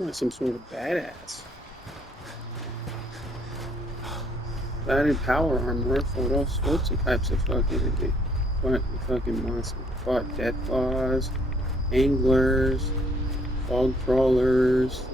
I'm like some sort of badass. Added power armor, fought all sorts of types of fucking monsters. Fought death claws, anglers, fog crawlers.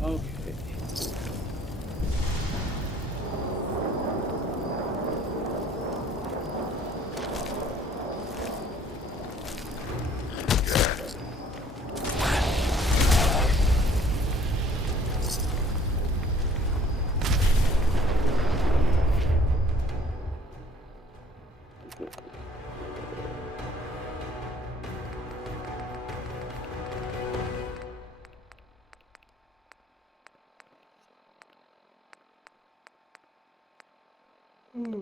Okay. Hmm.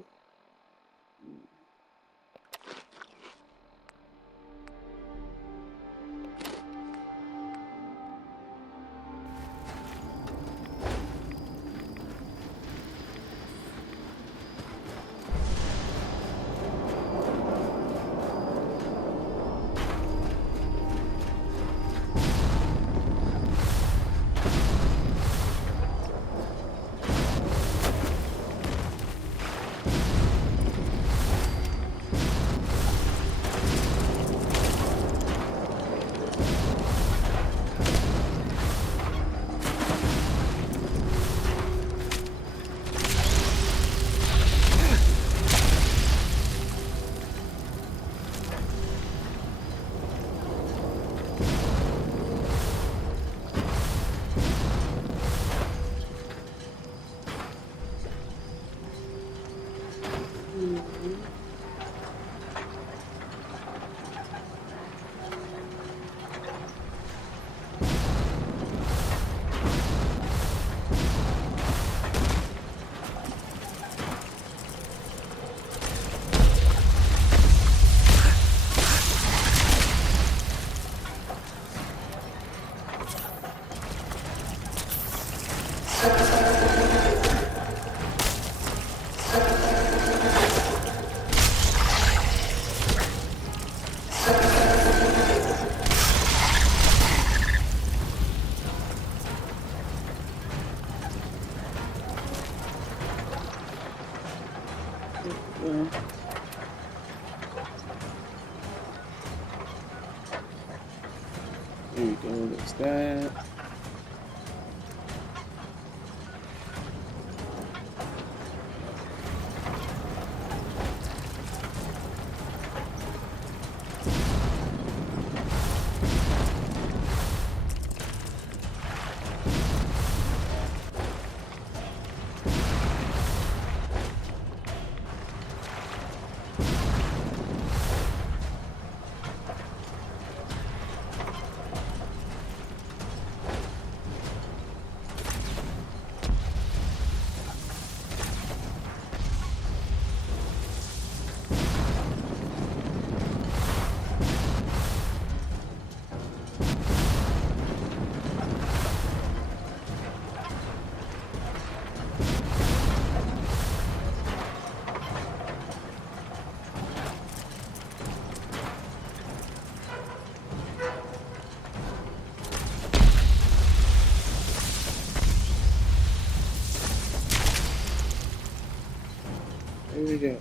Mhm. Well, there you go. There's that. we go?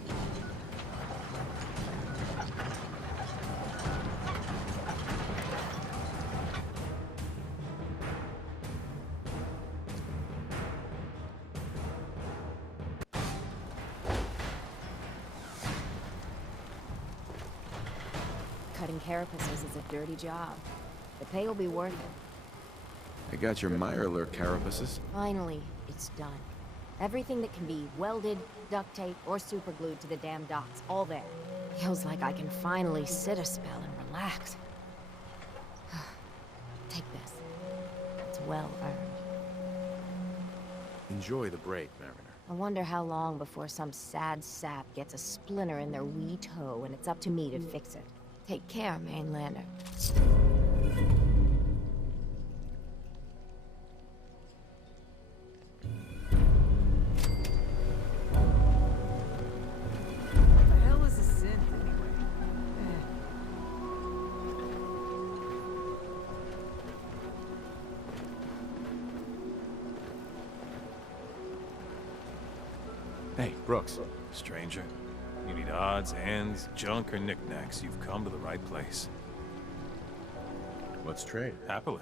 Cutting carapaces is a dirty job. The pay will be worth it. I got your Mirelurk carapaces. Finally, it's done. Everything that can be welded, duct taped, or superglued to the damn docks, all there. Feels like I can finally sit a spell and relax. Take this. It's well earned. Enjoy the break, Mariner. I wonder how long before some sad sap gets a splinter in their wee toe and it's up to me to fix it. Take care, Mainlander. What the hell is a synth anyway? Hey, Brooks. Stranger, you need odds, ends, junk, or knickknacks, you've come to the right place. Let's trade. Happily.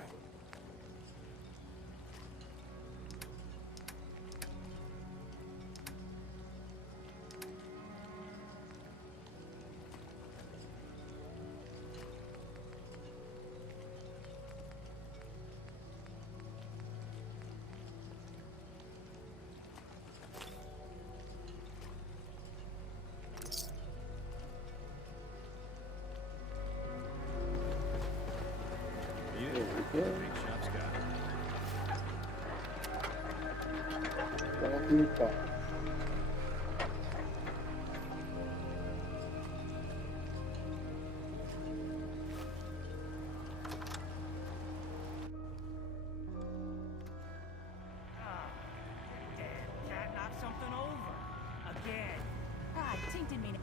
Yeah. Big shop's got it. Welcome to Park. Cat knocked something over. Again. Ah, Tink didn't mean it.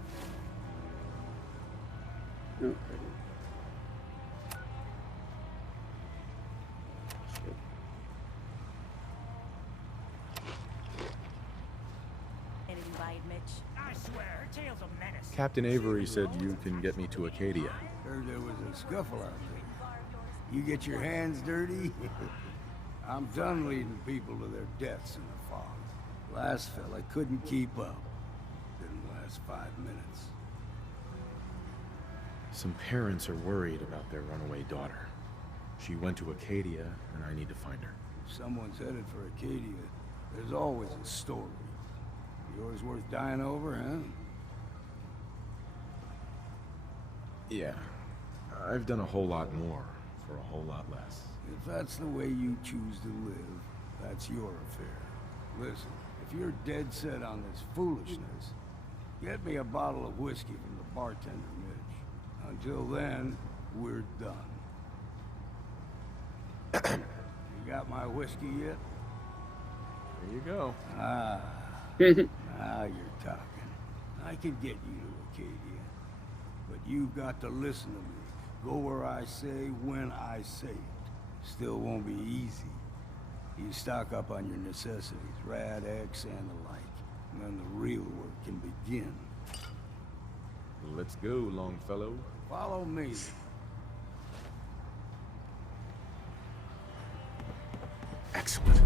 No, ready. Shit. Anything by it, Mitch? I swear, her tail's a menace. Captain Avery said you can get me to Arcadia. Heard there was a scuffle out there. You get your hands dirty? I'm done leading people to their deaths in the fog. Last fella couldn't keep up. Didn't last 5 minutes. Some parents are worried about their runaway daughter. She went to Arcadia, and I need to find her. If someone's headed for Arcadia, there's always a story. Yours worth dying over, huh? Yeah. I've done a whole lot more for a whole lot less. If that's the way you choose to live, that's your affair. Listen, if you're dead set on this foolishness, get me a bottle of whiskey from the bartender, Mitch. Until then, we're done. You got my whiskey yet? There you go. Ah, now you're talking. I can get you to Arcadia. But you've got to listen to me. Go where I say, when I say it. Still won't be easy. You stock up on your necessities, Rad X and the like. And then the real work can begin. Let's go, Longfellow. Follow me. Excellent.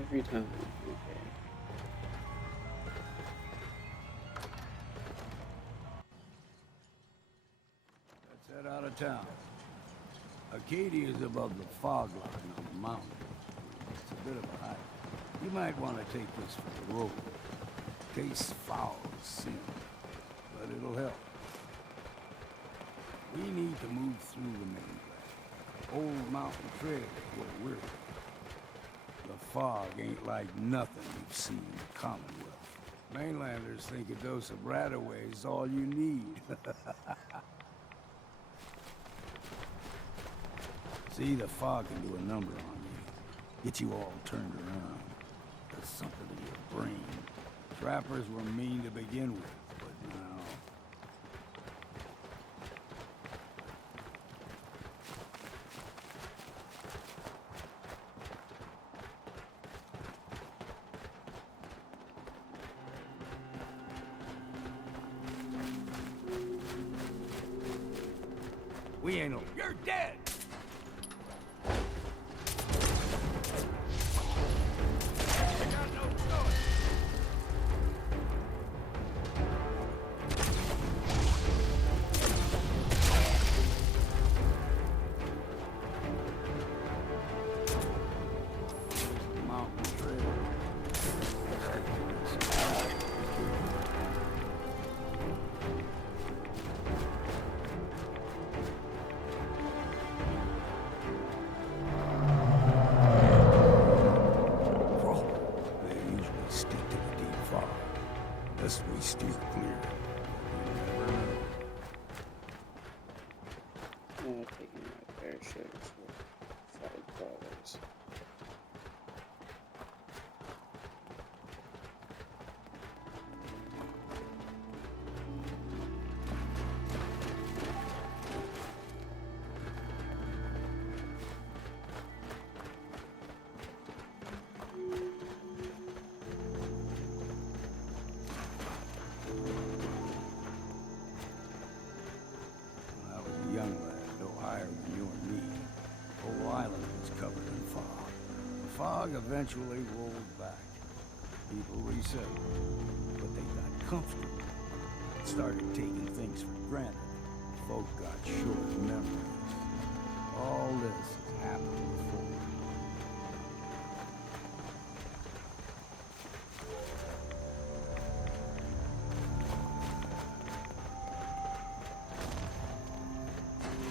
Every time. Okay. Let's head out of town. Arcadia is above the fog line on the mountain. It's a bit of a hike. You might want to take this for the road. Tastes foul as sin, but it'll help. We need to move through the mainland. Old mountain trail is where we're at. The fog ain't like nothing you've seen in the Commonwealth. Mainlanders think a dose of Radaway is all you need. See, the fog can do a number on you. Get you all turned around. Does something to your brain. Trappers were mean to begin with, but now We ain't over. You're dead! You got no choice. Mountain trail. They usually stick to the deep fog. Unless we steer clear. You never know. Not taking my fair share of fight crawlers. When I was a young lad, no higher than you and me, the whole island was covered in fog. The fog eventually rolled back. People resettled, but they got comfortable. Started taking things for granted. Folk got short memories. All this has happened before.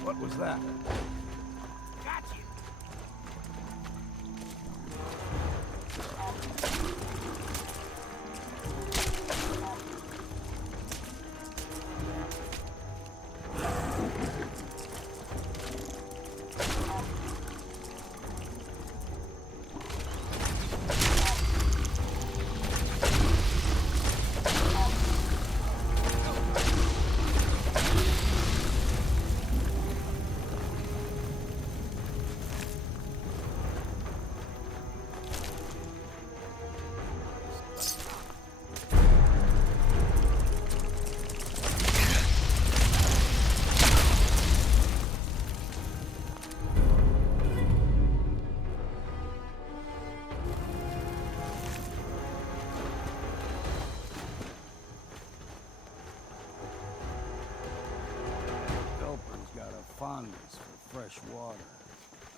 What was that? Got you! Gulper's got a fondness for fresh water.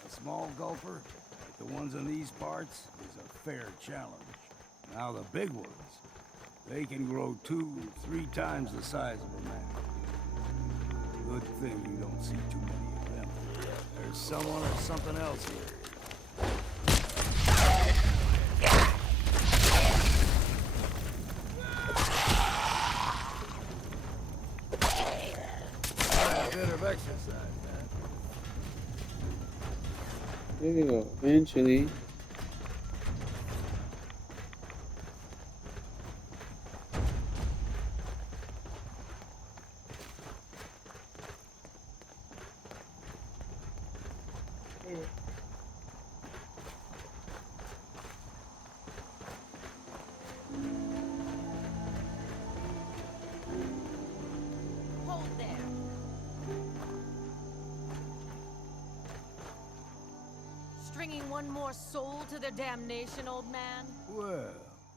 A small gulper, like the ones in these parts, is a fair challenge. Now the big ones, they can grow 2, 3 times the size of a man. Good thing you don't see too many of them. There's someone or something else here. A bit of exercise, man. There we go. Eventually. Hold there. Stringing one more soul to their damnation, old man? Well,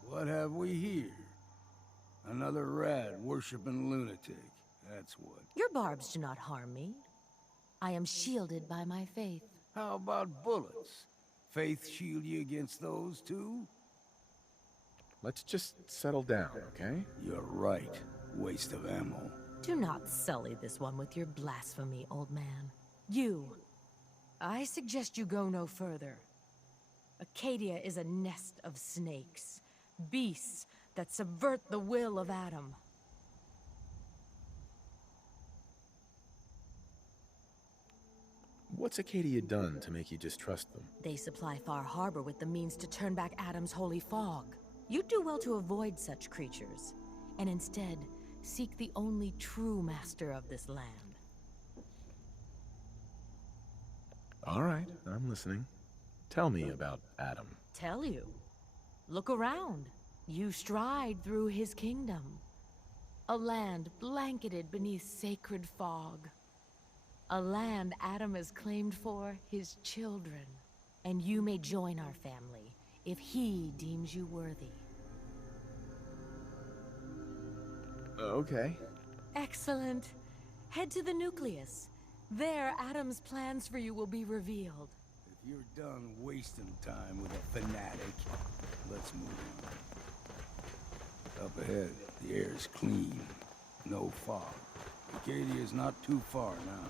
what have we here? Another rat worshipping lunatic. That's what. Your barbs do not harm me. I am shielded by my faith. How about bullets? Faith shield you against those too? Let's just settle down, okay? You're right. Waste of ammo. Do not sully this one with your blasphemy, old man. You. I suggest you go no further. Arcadia is a nest of snakes. Beasts that subvert the will of Adam. What's Arcadia done to make you distrust them? They supply Far Harbor with the means to turn back Adam's holy fog. You'd do well to avoid such creatures, and instead seek the only true master of this land. All right, I'm listening. Tell me about Adam. Tell you. Look around. You stride through his kingdom. A land blanketed beneath sacred fog. A land Adam has claimed for his children. And you may join our family if he deems you worthy. Okay. Excellent. Head to the nucleus. There, Adam's plans for you will be revealed. If you're done wasting time with a fanatic, let's move on. Up ahead, the air's clean. No fog. Arcadia's not too far now.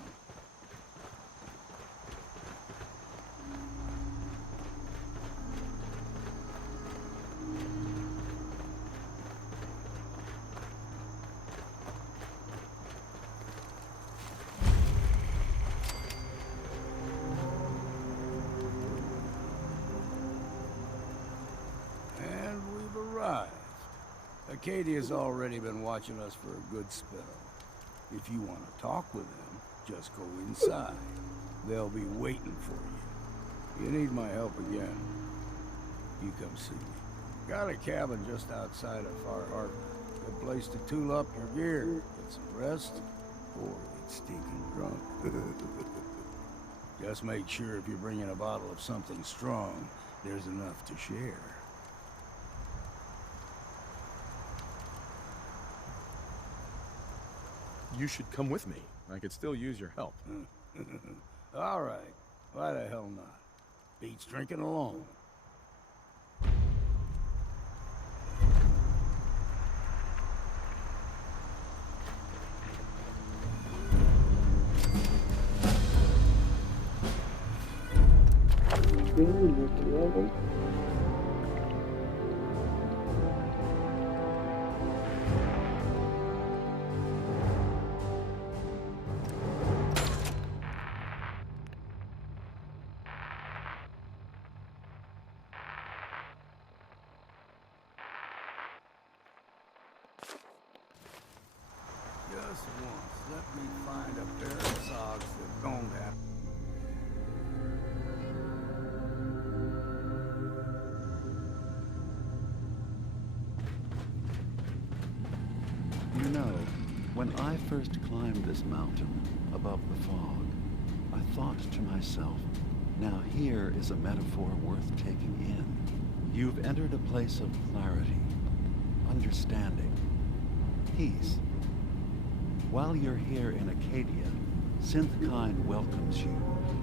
And we've arrived. Arcadia's already been watching us for a good spell. If you want to talk with them, just go inside. They'll be waiting for you. You need my help again, you come see me. Got a cabin just outside of Far Harbor. Good place to tool up your gear, get some rest, or get stinking drunk. Just make sure if you're bringing a bottle of something strong, there's enough to share. You should come with me. I could still use your help. All right. Why the hell not? Beats drinking alone. Just once, let me find a pair of socks that don't have... You know, when I first climbed this mountain above the fog, I thought to myself, now here is a metaphor worth taking in. You've entered a place of clarity, understanding, peace. While you're here in Arcadia, Synthkind welcomes you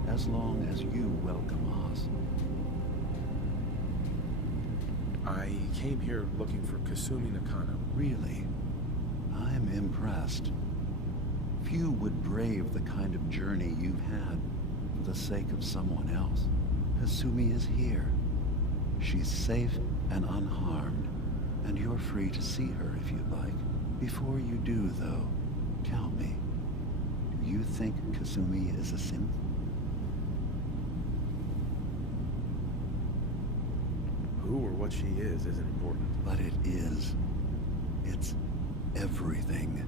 as long as you welcome us. I came here looking for Kasumi Nakano. Really? I'm impressed. Few would brave the kind of journey you've had for the sake of someone else. Kasumi is here. She's safe and unharmed, and you're free to see her if you'd like. Before you do, though, tell me, do you think Kasumi is a synth? Who or what she is isn't important. But it is. It's everything.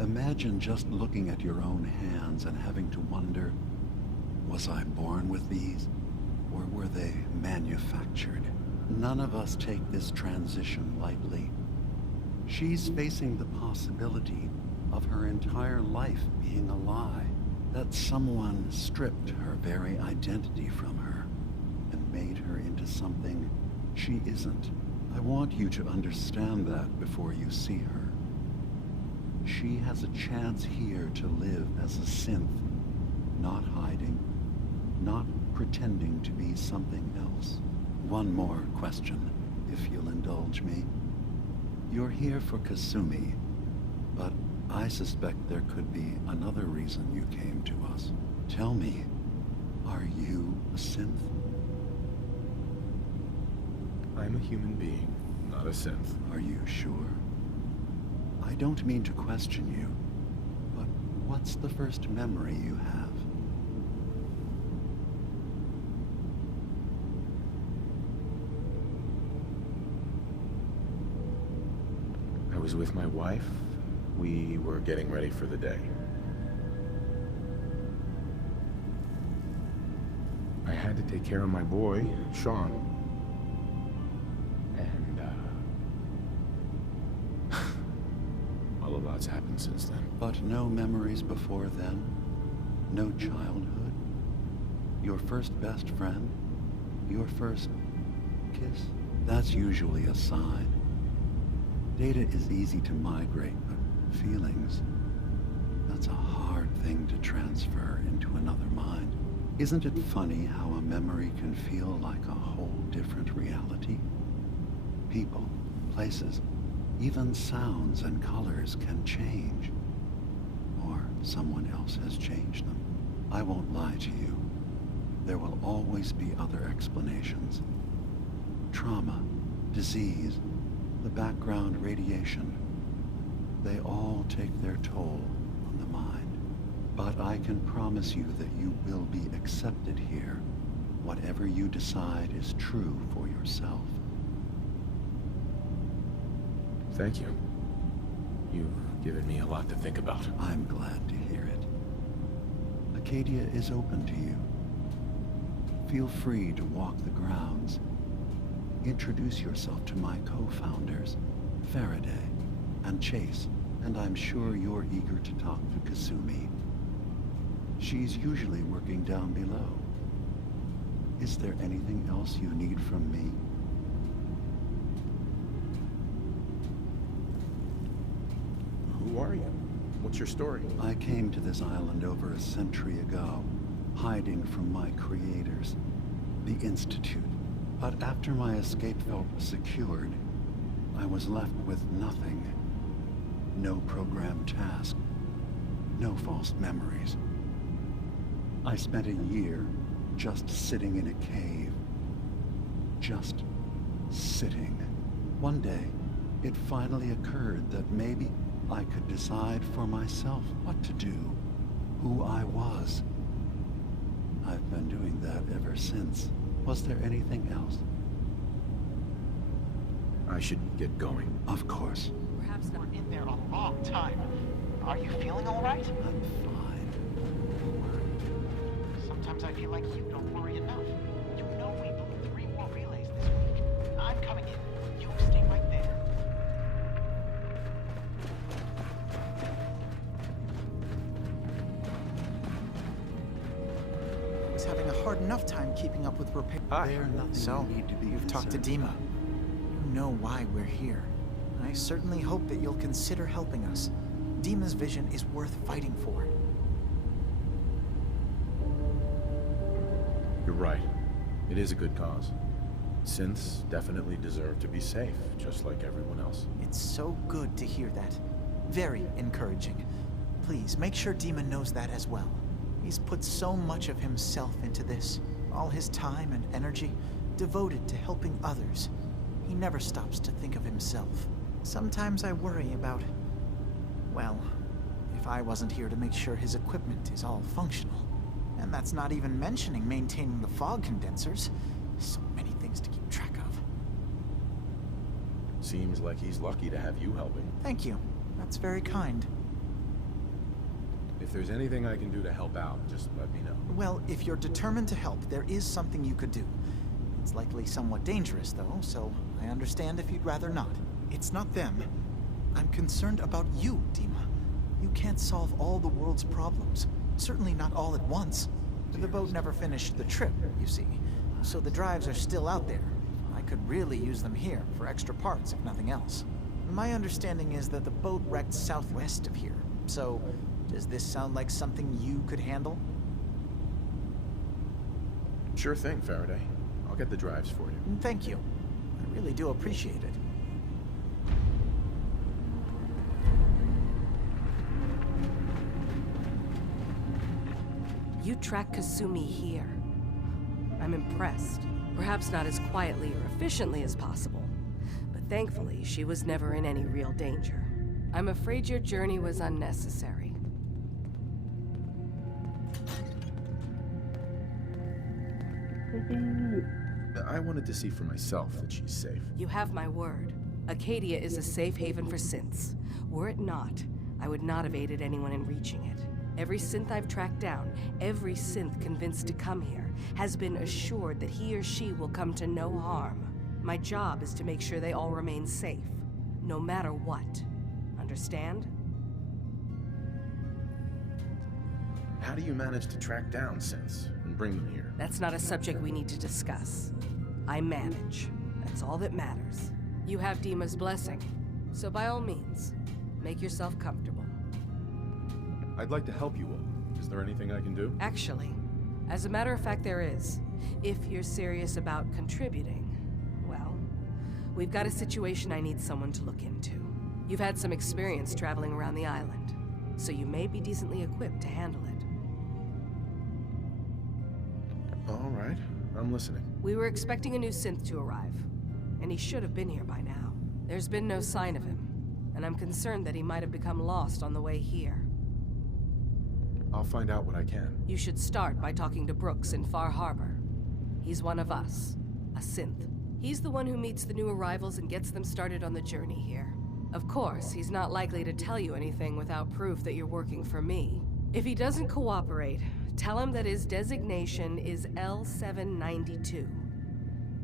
Imagine just looking at your own hands and having to wonder, was I born with these? Or were they manufactured? None of us take this transition lightly. She's facing the possibility of her entire life being a lie, that someone stripped her very identity from her and made her into something she isn't. I want you to understand that before you see her. She has a chance here to live as a synth, not hiding, not pretending to be something else. One more question, if you'll indulge me. You're here for Kasumi, but I suspect there could be another reason you came to us. Tell me, are you a synth? I'm a human being, not a synth. Are you sure? I don't mean to question you, but what's the first memory you have? I was with my wife. We were getting ready for the day. I had to take care of my boy, Sean. And, well, a lot's happened since then. But no memories before then? No childhood? Your first best friend? Your first kiss? That's usually a sign. Data is easy to migrate, but feelings, that's a hard thing to transfer into another mind. Isn't it funny how a memory can feel like a whole different reality? People, places, even sounds and colors can change. Or someone else has changed them. I won't lie to you. There will always be other explanations. Trauma, disease, the background radiation. They all take their toll on the mind. But I can promise you that you will be accepted here. Whatever you decide is true for yourself. Thank you. You've given me a lot to think about. I'm glad to hear it. Arcadia is open to you. Feel free to walk the grounds. Introduce yourself to my co-founders, Faraday and Chase, and I'm sure you're eager to talk to Kasumi. She's usually working down below. Is there anything else you need from me? Who are you? What's your story? I came to this island over a century ago, hiding from my creators, the Institute. But after my escape felt secured, I was left with nothing. No programmed task. No false memories. I spent a year just sitting in a cave. Just sitting. One day, it finally occurred that maybe I could decide for myself what to do, who I was. I've been doing that ever since. Was there anything else? I should get going. Of course. Perhaps not in there a long time. Are you feeling all right? I'm fine. Don't worry. Sometimes I feel like you don't worry enough. You know we blew 3 more relays this week. I'm coming in. You stay right there. I was having a hard enough time keeping up with repair. They're nothing So, you need to be you've talked to concerned Dima. about. You know why we're here. I certainly hope that you'll consider helping us. Dima's vision is worth fighting for. You're right. It is a good cause. Synths definitely deserve to be safe, just like everyone else. It's so good to hear that. Very encouraging. Please, make sure Dima knows that as well. He's put so much of himself into this. All his time and energy devoted to helping others. He never stops to think of himself. Sometimes I worry about... well, if I wasn't here to make sure his equipment is all functional. And that's not even mentioning maintaining the fog condensers. So many things to keep track of. Seems like he's lucky to have you helping. Thank you. That's very kind. If there's anything I can do to help out, just let me know. Well, if you're determined to help, there is something you could do. It's likely somewhat dangerous, though, so I understand if you'd rather not. It's not them. I'm concerned about you, Dima. You can't solve all the world's problems. Certainly not all at once. The boat never finished the trip, you see. So the drives are still out there. I could really use them here for extra parts, if nothing else. My understanding is that the boat wrecked southwest of here. So, does this sound like something you could handle? Sure thing, Faraday. I'll get the drives for you. Thank you. I really do appreciate it. You track Kasumi here. I'm impressed. Perhaps not as quietly or efficiently as possible, but thankfully she was never in any real danger. I'm afraid your journey was unnecessary. I wanted to see for myself that she's safe. You have my word. Arcadia is a safe haven for synths. Were it not, I would not have aided anyone in reaching it. Every synth I've tracked down, every synth convinced to come here, has been assured that he or she will come to no harm. My job is to make sure they all remain safe, no matter what. Understand? How do you manage to track down synths and bring them here? That's not a subject we need to discuss. I manage. That's all that matters. You have Dima's blessing, so by all means, make yourself comfortable. I'd like to help you all. Is there anything I can do? Actually, as a matter of fact, there is. If you're serious about contributing, well, we've got a situation I need someone to look into. You've had some experience traveling around the island, so you may be decently equipped to handle it. All right, I'm listening. We were expecting a new synth to arrive, and he should have been here by now. There's been no sign of him, and I'm concerned that he might have become lost on the way here. I'll find out what I can. You should start by talking to Brooks in Far Harbor. He's one of us, a synth. He's the one who meets the new arrivals and gets them started on the journey here. Of course, he's not likely to tell you anything without proof that you're working for me. If he doesn't cooperate, tell him that his designation is L792.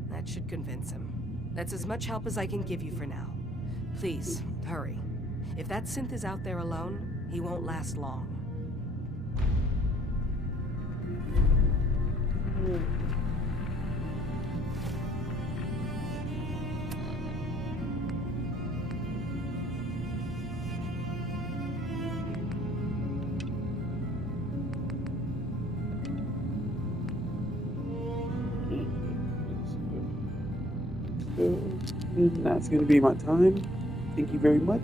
That should convince him. That's as much help as I can give you for now. Please, hurry. If that synth is out there alone, he won't last long. So, and that's going to be my time. Thank you very much.